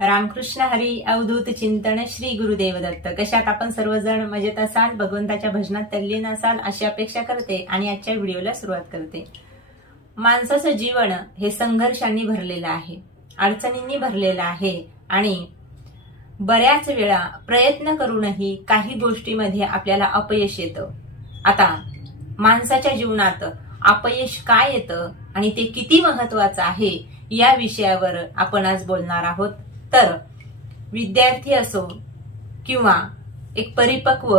रामकृष्ण हरी अवधूत चिंतन श्री गुरुदेव दत्त. कशात आपण सर्वजण मजेत असाल, भगवंताच्या भजनात तल्लीन असाल अशी अपेक्षा करते आणि आजच्या व्हिडिओला सुरुवात करते. माणसाचं जीवन हे संघर्षांनी भरलेलं आहे, अडचणींनी भरलेलं आहे आणि बऱ्याच वेळा प्रयत्न करूनही काही गोष्टीमध्ये आपल्याला अपयश येतं. आता माणसाच्या जीवनात अपयश काय येतं आणि ते किती महत्वाचं आहे या विषयावर आपण आज बोलणार आहोत. तर विद्यार्थी असो किंवा एक परिपक्व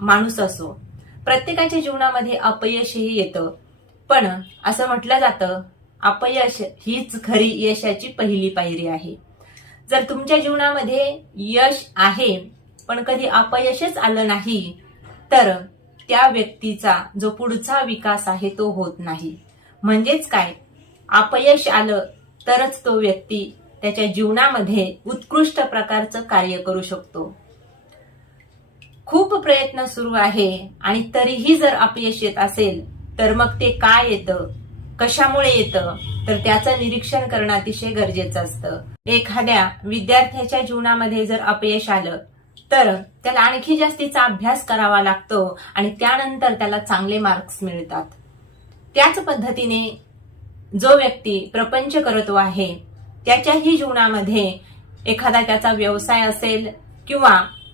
माणूस असो, प्रत्येकाच्या जीवनामध्ये अपयशही येतं. पण असं म्हटलं जातं, अपयश हीच खरी यशाची पहिली पायरी आहे. जर तुमच्या जीवनामध्ये यश आहे पण कधी अपयशच आलं नाही तर त्या व्यक्तीचा जो पुढचा विकास आहे तो होत नाही. म्हणजेच काय, अपयश आलं तरच तो व्यक्ती त्याच्या जीवनामध्ये उत्कृष्ट प्रकारचं कार्य करू शकतो. खूप प्रयत्न सुरू आहे आणि तरीही जर अपयश येत असेल तर मग ते काय येतं, कशामुळे येतं, तर त्याचं निरीक्षण करणं अतिशय गरजेचं असतं. एखाद्या विद्यार्थ्याच्या जीवनामध्ये जर अपयश आलं तर त्याला आणखी जास्तीचा अभ्यास करावा लागतो आणि त्यानंतर त्याला चांगले मार्क्स मिळतात. त्याच पद्धतीने जो व्यक्ती प्रपंच करतो आहे त्याच्याही जीवनामध्ये एखादा त्याचा व्यवसाय असेल किंवा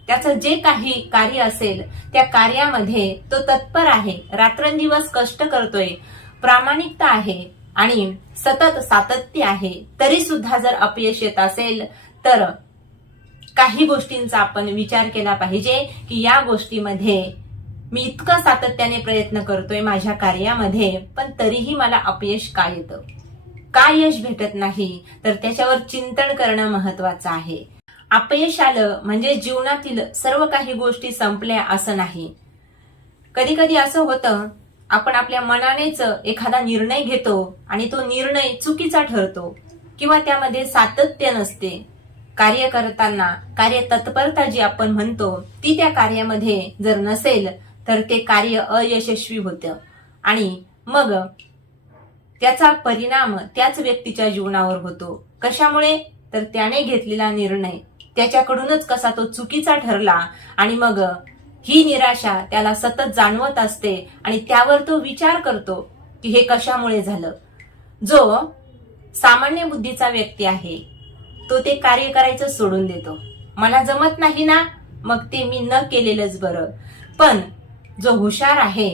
त्याचं जे काही कार्य असेल त्या कार्यामध्ये तो तत्पर आहे, रात्रंदिवस कष्ट करतोय, प्रामाणिकता आहे आणि सतत सातत्य आहे, तरी सुद्धा जर अपयश येत असेल तर काही गोष्टींचा आपण विचार केला पाहिजे की या गोष्टीमध्ये मी इतकं सातत्याने प्रयत्न करतोय माझ्या कार्यामध्ये पण तरीही मला अपयश का येतं, का यश भेटत नाही, तर त्याच्यावर चिंतन करणं महत्वाचं आहे. अपयश आलं म्हणजे जीवनातील सर्व काही गोष्टी संपल्या असं नाही. कधी कधी असं होतं, आपण आपल्या मनानेच एखादा निर्णय घेतो आणि तो निर्णय चुकीचा ठरतो किंवा त्यामध्ये सातत्य नसते. कार्य करताना कार्य तत्परता जी आपण म्हणतो ती त्या कार्यामध्ये जर नसेल तर ते कार्य अयशस्वी होतं आणि मग त्याचा परिणाम त्याच व्यक्तीच्या जीवनावर होतो. कशामुळे, तर त्याने घेतलेला निर्णय त्याच्याकडूनच कसा तो चुकीचा ठरला आणि मग ही निराशा त्याला सतत जाणवत असते आणि त्यावर तो विचार करतो की हे कशामुळे झालं. जो सामान्य बुद्धीचा व्यक्ती आहे तो ते कार्य करायचं सोडून देतो. मला जमत नाही ना, मग ते मी न केलेलंच बरं. पण जो हुशार आहे,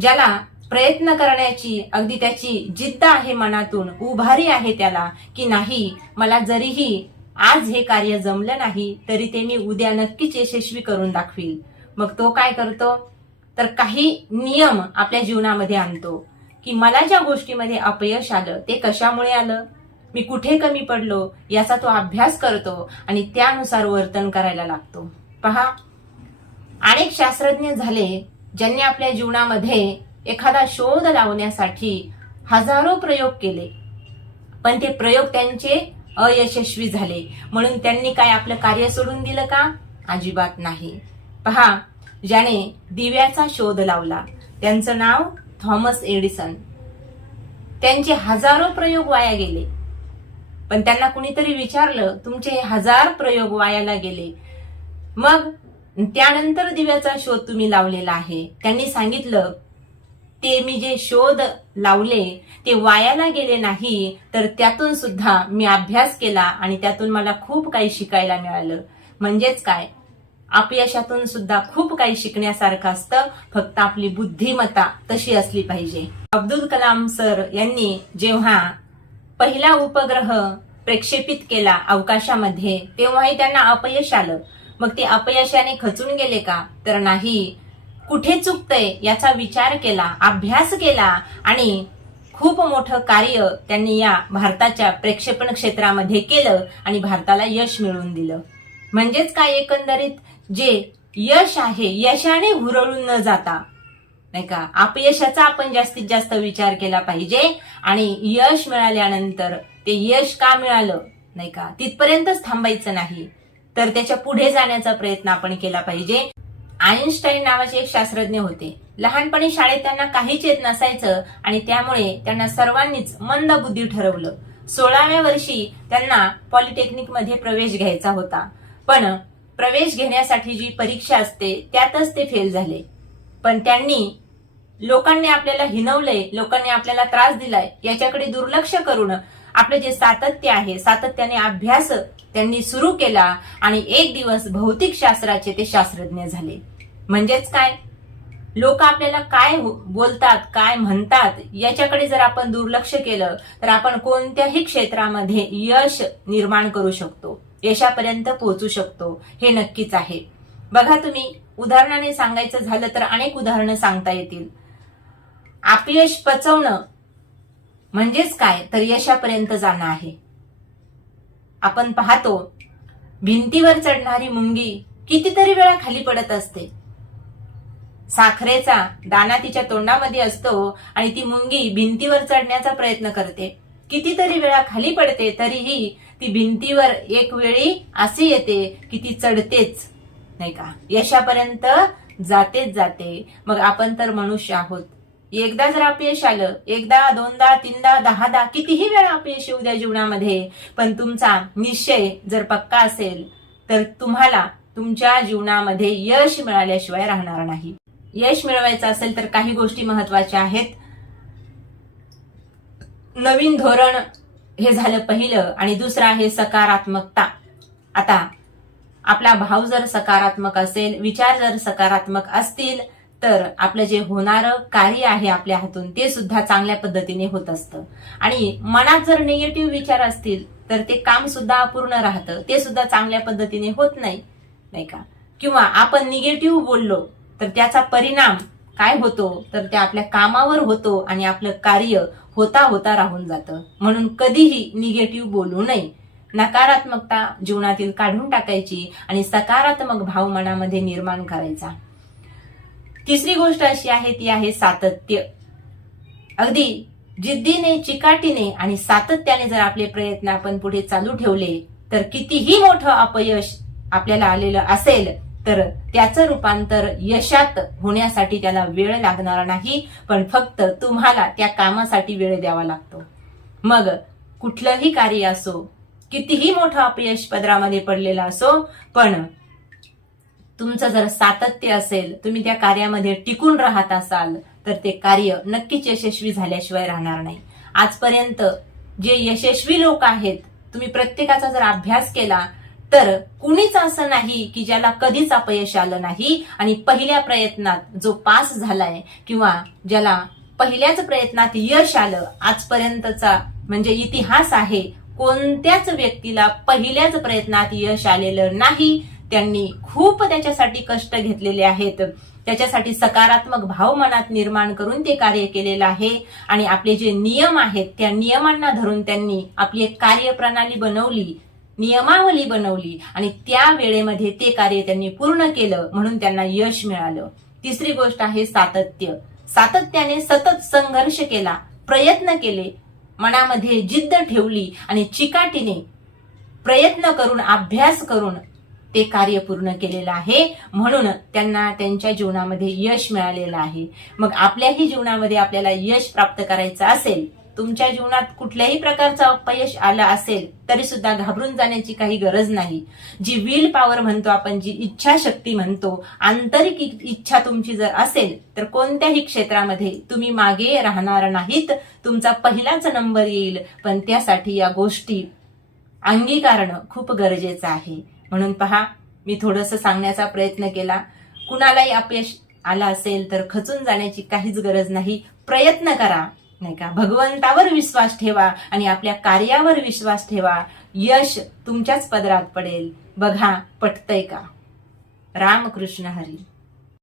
ज्याला प्रयत्न करण्याची अगदी त्याची जिद्द आहे, मनातून उभारी आहे त्याला की नाही, मला जरीही आज हे कार्य जमलं नाही तरी ते मी उद्या नक्कीच यशस्वी करून दाखवील. मग तो काय करतो, तर काही नियम आपल्या जीवनामध्ये आणतो की मला ज्या गोष्टीमध्ये अपयश आलं ते कशामुळे आलं, मी कुठे कमी पडलो याचा तो अभ्यास करतो आणि त्यानुसार वर्तन करायला लागतो. पहा, अनेक शास्त्रज्ञ झाले ज्यांनी आपल्या जीवनामध्ये एखादा शोध लावण्यासाठी हजारो प्रयोग केले पण ते प्रयोग त्यांचे अयशस्वी झाले. म्हणून त्यांनी काय आपलं कार्य सोडून दिलं का? अजिबात नाही. पहा, ज्याने दिव्याचा शोध लावला त्यांचं नाव थॉमस एडिसन. त्यांचे हजारो प्रयोग वाया गेले पण त्यांना कुणीतरी विचारलं, तुमचे 1000 प्रयोग वायाला गेले, मग त्यानंतर दिव्याचा शोध तुम्ही लावलेला आहे. त्यांनी सांगितलं, ते मी जे शोध लावले ते वायाला गेले नाही तर त्यातून सुद्धा मी अभ्यास केला आणि त्यातून मला खूप काही शिकायला मिळालं. म्हणजेच काय, अपयशातून सुद्धा खूप काही शिकण्यासारखं असतं, फक्त आपली बुद्धिमत्ता तशी असली पाहिजे. अब्दुल कलाम सर यांनी जेव्हा पहिला उपग्रह प्रक्षेपित केला अवकाशामध्ये तेव्हाही त्यांना अपयश आलं. मग ते अपयशाने खचून गेले का? तर नाही. कुठे चुकतंय याचा विचार केला, अभ्यास केला आणि खूप मोठं कार्य त्यांनी या भारताच्या प्रक्षेपण क्षेत्रामध्ये केलं आणि भारताला यश मिळवून दिलं. म्हणजेच काय, एकंदरीत जे यश आहे यशाने हुरळून न जाता, नाही का, अपयशाचा आपण जास्तीत जास्त विचार केला पाहिजे आणि यश मिळाल्यानंतर ते यश का मिळालं, नाही का, तिथपर्यंतच थांबायचं नाही तर त्याच्या पुढे जाण्याचा प्रयत्न आपण केला पाहिजे. आइन्स्टाईन नावाचे एक शास्त्रज्ञ होते. लहानपणी शाळेत त्यांना काहीच येत नसायचं आणि त्यामुळे त्यांना सर्वांनीच मंद बुद्धी ठरवलं. 16व्या वर्षी त्यांना पॉलिटेक्निक मध्ये प्रवेश घ्यायचा होता, पण प्रवेश घेण्यासाठी जी परीक्षा असते त्यातच ते फेल झाले. पण त्यांनी लोकांनी आपल्याला हिणवलंय, लोकांनी आपल्याला त्रास दिलाय याच्याकडे दुर्लक्ष करून आपलं जे सातत्य आहे, सातत्याने अभ्यास त्यांनी सुरू केला आणि एक दिवस भौतिक शास्त्राचे ते शास्त्रज्ञ झाले. म्हणजेच काय, लोक आपल्याला काय बोलतात, काय म्हणतात याच्याकडे जर आपण दुर्लक्ष केलं तर आपण कोणत्याही क्षेत्रामध्ये यश निर्माण करू शकतो, यशापर्यंत पोहोचू शकतो, हे नक्कीच आहे. बघा, तुम्ही उदाहरणाने सांगायचं झालं तर अनेक उदाहरणं सांगता येतील. अपयश पचवणं म्हणजेच काय, तर यशापर्यंत जाणं आहे. आपण पाहतो भिंतीवर चढणारी मुंगी कितीतरी वेळा खाली पडत असते. साखरेचा दाणा तिच्या तोंडामध्ये असतो आणि ती मुंगी भिंतीवर चढण्याचा प्रयत्न करते, कितीतरी वेळा खाली पडते, तरीही ती भिंतीवर एक वेळी असे येते की ती चढतेच, नाही का, यशापर्यंत जातेच जाते. मग आपण तर मनुष्य आहोत. एकदा जर अपयश आलं, एकदा, दोनदा, तीनदा, 10दा, कितीही वेळा अपयश येऊ द्या जीवनामध्ये, पण तुमचा निश्चय जर पक्का असेल तर तुम्हाला तुमच्या जीवनामध्ये यश मिळाल्याशिवाय राहणार नाही. यश मिळवायचं असेल तर काही गोष्टी महत्वाच्या आहेत. नवीन धोरण हे झालं पहिलं, आणि दुसरं आहे सकारात्मकता. आता आपला भाव जर सकारात्मक असेल, विचार जर सकारात्मक असतील, तर आपलं जे होणारं कार्य आहे आपल्या हातून ते सुद्धा चांगल्या पद्धतीने होत असतं. आणि मनात जर निगेटिव्ह विचार असतील तर ते काम सुद्धा अपूर्ण राहतं, ते सुद्धा चांगल्या पद्धतीने होत नाही, नाही का. किंवा आपण निगेटिव्ह बोललो तर त्याचा परिणाम काय होतो, तर ते आपल्या कामावर होतो आणि आपलं कार्य होता होता राहून जातं. म्हणून कधीही निगेटिव्ह बोलू नये. नकारात्मकता जीवनातील काढून टाकायची आणि सकारात्मक भाव मनामध्ये निर्माण करायचा. तिसरी गोष्ट अशी आहे, ती आहे सातत्य. अगदी जिद्दीने, चिकाटीने आणि सातत्याने जर आपले प्रयत्न आपण पुढे चालू ठेवले तर कितीही मोठं अपयश आपल्याला आलेलं असेल तर त्याचं रूपांतर यशात होण्यासाठी त्याला वेळ लागणार नाही, पण फक्त तुम्हाला त्या कामासाठी वेळ द्यावा लागतो. मग कुठलंही कार्य असो, कितीही मोठं अपयश पदरामध्ये पडलेलं असो, पण तुमचं जर सातत्य असेल, तुम्ही त्या कार्यामध्ये टिकून राहत असाल तर ते कार्य नक्कीच यशस्वी झाल्याशिवाय राहणार नाही. आजपर्यंत जे यशस्वी लोक आहेत, तुम्ही प्रत्येकाचा जर अभ्यास केला तर कुणीच असं नाही की ज्याला कधीच अपयश आलं नाही आणि पहिल्या प्रयत्नात जो पास झालाय किंवा ज्याला पहिल्याच प्रयत्नात यश आलं, आजपर्यंतचा म्हणजे इतिहास आहे, कोणत्याच व्यक्तीला पहिल्याच प्रयत्नात यश आलेलं नाही. त्यांनी खूप त्याच्यासाठी कष्ट घेतलेले आहेत, त्याच्यासाठी सकारात्मक भाव मनात निर्माण करून ते कार्य केलेलं आहे. आणि आपले जे नियम आहेत त्या नियमांना धरून त्यांनी आपली एक कार्यप्रणाली बनवली, नियमावली बनवली आणि त्या वेळेमध्ये ते कार्य त्यांनी पूर्ण केलं, म्हणून त्यांना यश मिळालं. तिसरी गोष्ट आहे सातत्य. सातत्याने सतत संघर्ष केला, प्रयत्न केले, मनामध्ये जिद्द ठेवली आणि चिकाटीने प्रयत्न करून, अभ्यास करून ते कार्य पूर्ण केलेलं आहे, म्हणून त्यांना त्यांच्या जीवनामध्ये यश मिळालेलं आहे. मग आपल्याही जीवनामध्ये आपल्याला यश प्राप्त करायचं असेल, तुमच्या जीवनात कुठल्याही प्रकारचं अपयश आलं असेल तरी सुद्धा घाबरून जाण्याची काही गरज नाही. जी विल पॉवर म्हणतो आपण, जी इच्छाशक्ती म्हणतो, आंतरिक इच्छा तुमची जर असेल तर कोणत्याही क्षेत्रामध्ये तुम्ही मागे राहणार नाहीत, तुमचा पहिलाच नंबर येईल. पण त्यासाठी या गोष्टी अंगीकारणं खूप गरजेचं आहे. म्हणून पहा, मी थोडंसं सांगण्याचा प्रयत्न केला. कुणालाही अपयश आला असेल तर खचून जाण्याची काहीच गरज नाही. प्रयत्न करा, नाही का, भगवंतावर विश्वास ठेवा आणि आपल्या कार्यावर विश्वास ठेवा. यश तुमच्याच पदरात पडेल. बघा, पटतंय का? रामकृष्ण हरी.